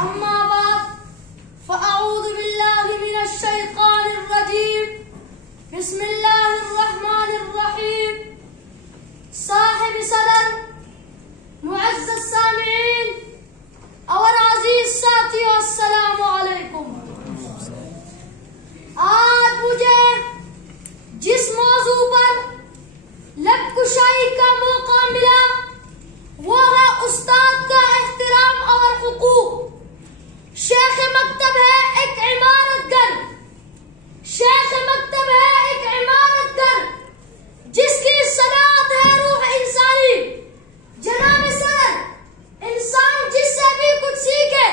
أما بعد فأعوذ بالله من الشيطان الرجيم بسم الله الرحمن الرحيم صاحب صدر معزز السامعین اور عزیز ساتھیو السلام علیکم. آج مجھے جس موضوع پر لب کشائی کا موقع ملا وہ ہے استاد کا احترام اور حقوق. شیخ مکتب ہے ایک عمارت گر، شیخ مکتب ہے ایک عمارت گر جس کی صنعت ہے روح انسانی. جناب صدر، انسان جس سے بھی کچھ سیکھے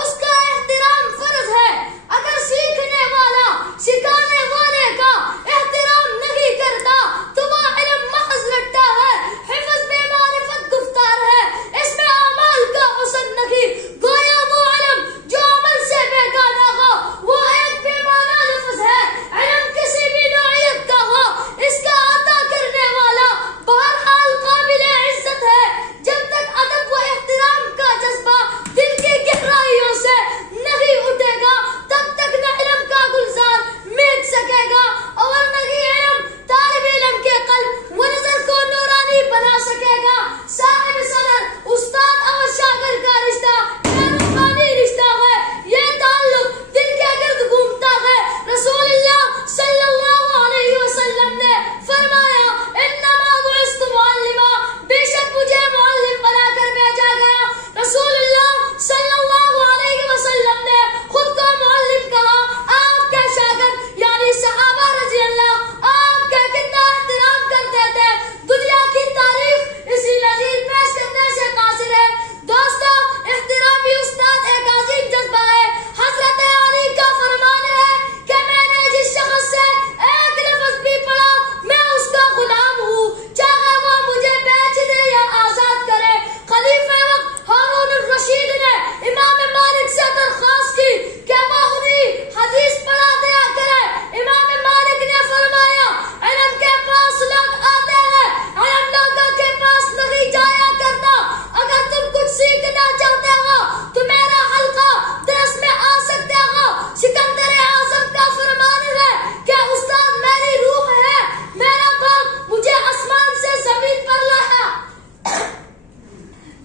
اس کا احترام فرض ہے. اگر سیکھنے والا سکھانے والے کا احترام نہیں کرتا تو وہ علم محض رٹتا ہے، حفظ بے معرفت گفتار ہے، اس میں اعمال کا حسن نہیں. گویا وہ علم جو عمل سے بیگانہ ہو وہ ایک بے معنی لفظ ہے. علم کسی بھی نوعیت کا ہو اس کا عطا کرنے والا بہرحال قابل عزت ہے. جب تک ادب و احترام کا جذبہ دل کی گہرائیوں سے نہیں اٹھے گا تب تک نہ علم کا گلزار میٹ سکے گا اور نہ ہی علم طالب علم کے قلب و نظر کو نورانی بنا سکے گا. صاحب صدر، استاد اور شاگرد کا رشتہ یہ روحانی رشتہ ہے، یہ تعلق دل کے گرد گھومتا ہے. رسول اللہ صلی اللہ علیہ وسلم نے فرمایا انما بعثت معلما، بے شک مجھے معلم بنا کر بھیجا گیا. رسول اللہ صلی اللہ علیہ وسلم نے خود کو معلم کہا. آپ کے شاگرد یعنی صحابہ رضی اللہ آپ کا کتنا احترام کرتے تھے دنیا کی تاریخ اسی نظیر پیش کرنے سے قاصر ہے. دوستو، احترامی استاد ایک عظیم جذبہ ہے. حضرت علی کا فرمان ہے کہ میں نے جس شخص سے ایک لفظ بھی پڑھا میں اس کا غلام ہوں، چاہے وہ مجھے بیچ دے یا آزاد کرے. خلیفہ وقت ہارون الرشید نے امام مالک سے درخواست کی کہ وہ انہیں حدیث پڑھا دیا کرے. امام مالک نے فرمایا علم کے پاس لوگ آتے ہیں، علم لوگوں کے پاس نہیں جایا کرتا. اگر تم کچھ سیکھنا چاہتے ہو تو میرا حلقہ درس میں آ سکتے ہو. سکندر اعظم کا فرمان ہے کہ استاد میری روح ہے، میرا باپ مجھے آسمان سے زمین پر لایا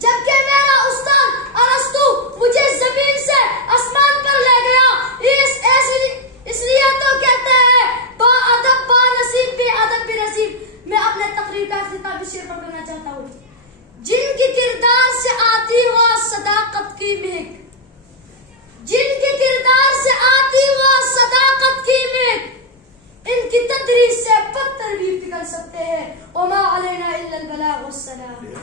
جبکہ میرا استاد ارسطو مجھے زمین سے آسمان پر لے گیا. اس لیے تو کہتے ہیں با ادب با نصیب بے ادب بھی نصیب. میں اپنے تقریر کا اختتام اس شعر پر کرنا چاہتا ہوں. جن کی کردار سے آتی ہو صداقت کی مہک، جن کی کردار سے آتی ہو صداقت کی مہک، ان کی تدریس سے بدتر بھی پگھل سکتے ہیں. وما علینا الا البلاغ والسلام.